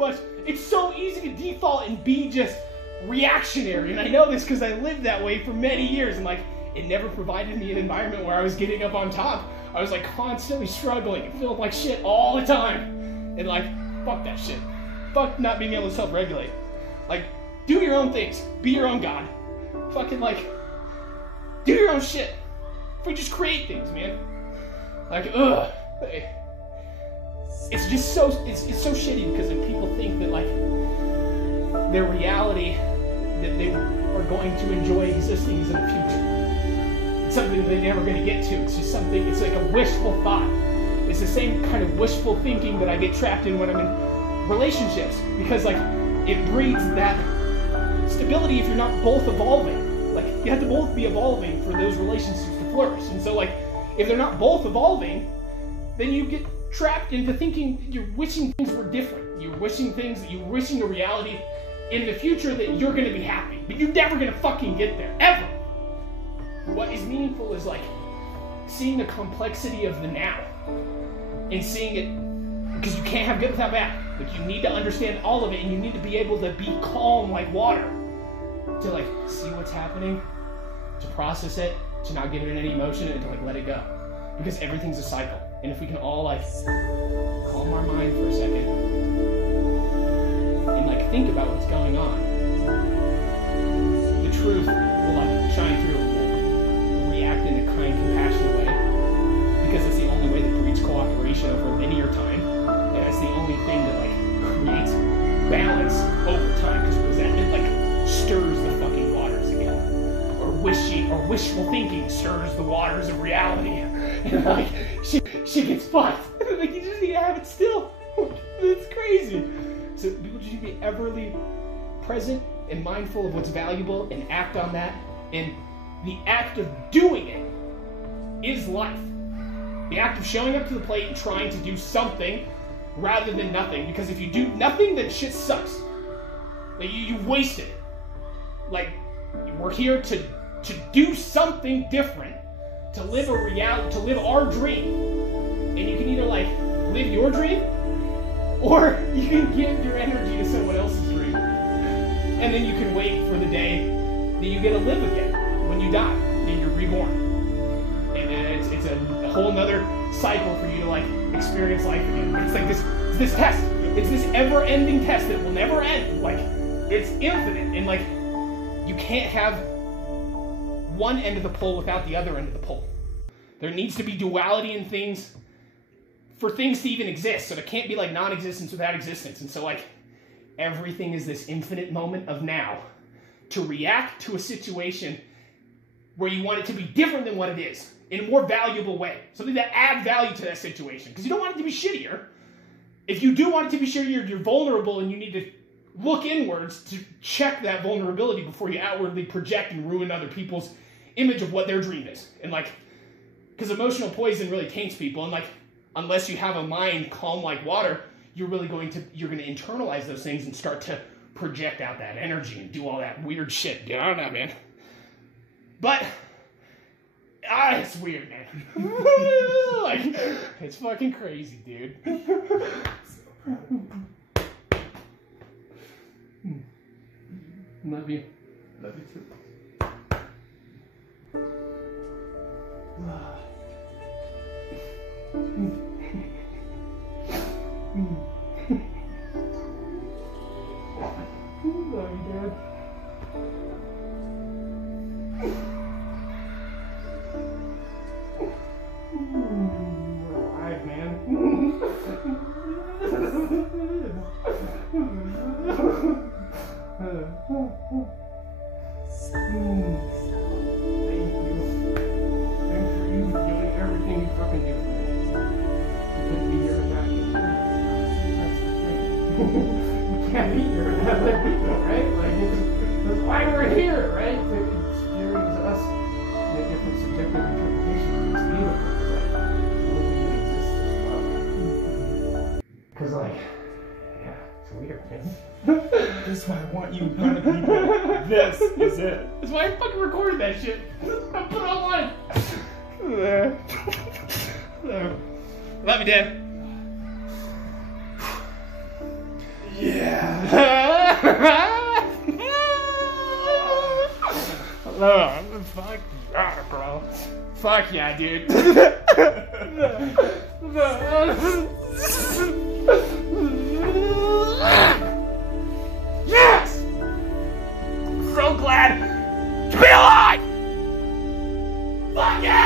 much. It's so easy to default and be just reactionary. And I know this because I lived that way for many years. And like, it never provided me an environment where I was getting up on top. I was like constantly struggling and feeling like shit all the time. And like, fuck that shit. Fuck not being able to self-regulate. Like, do your own things. Be your own god. Fucking like, do your own shit. We just create things, man. Like, ugh. It's just so, it's so shitty because like, people think that like, their reality, that they are going to enjoy existing is in the future. It's something that they're never going to get to. It's just something, it's like a wishful thought. It's the same kind of wishful thinking that I get trapped in when I'm in relationships. Because like, it breeds that stability if you're not both evolving. Like, you have to both be evolving for those relationships to flourish. And so like, if they're not both evolving, then you get trapped into thinking, you're wishing things were different. You're wishing things, you're wishing a reality in the future that you're going to be happy. But you're never going to fucking get there, ever. What is meaningful is like, seeing the complexity of the now. And seeing it, because you can't have good without bad. Like, you need to understand all of it, and you need to be able to be calm like water. To like, see what's happening, to process it, to not give it any emotion, and to like, let it go. Because everything's a cycle. And if we can all like, calm our mind for a second, and like, think about what's going on, the truth will like, shine through. We'll react in a kind, compassionate way. Because it's the only way that breeds cooperation over linear time. And it's the only thing that like, creates balance over time. Because resentment like, stirs the fucking waters again. Or wishful thinking stirs the waters of reality. And like, shit gets fucked. Like, you just need to have it still. It's crazy. So people just need to be everly present and mindful of what's valuable and act on that. And the act of doing it is life. The act of showing up to the plate and trying to do something rather than nothing. Because if you do nothing, then shit sucks. Like, you wasted it. Like, we're here to do something different. To live a reality, to live our dream. And you can either like, live your dream, or you can give your energy to someone else's dream. And then you can wait for the day that you get to live again. When you die, then you're reborn. And then it's a whole nother cycle for you to like experience life again. But it's like this test. It's this ever-ending test that will never end. Like, it's infinite. And like, you can't have one end of the pole without the other end of the pole. There needs to be duality in things for things to even exist. So there can't be like non-existence without existence. And so like, everything is this infinite moment of now to react to a situation where you want it to be different than what it is, in a more valuable way. Something that adds value to that situation. Because you don't want it to be shittier. If you do want it to be shittier, you're vulnerable and you need to look inwards to check that vulnerability before you outwardly project and ruin other people's image of what their dream is. And like, because emotional poison really taints people. And like, unless you have a mind calm like water, you're going to internalize those things and start to project out that energy and do all that weird shit. Yeah, I don't know, man. But, it's weird, man. Like, it's fucking crazy, dude. Love you. Love you too. Love you, Dad. We're alive, man. Thank you. Thanks for you doing everything you fucking do. You couldn't be here without you. That's the thing. You can't be here without other people, right? Like, that's why we're here, right? To experience us in a different subjective interpretation. It's beautiful. Because, like, yeah, it's weird, man. This is why I want you kind of people. This is it. That's why I fucking recorded that shit. I put it online. Love you, Dad. Yeah. Fuck yeah, bro. Fuck yeah, dude. Yes! So glad to be alive! Fuck yeah!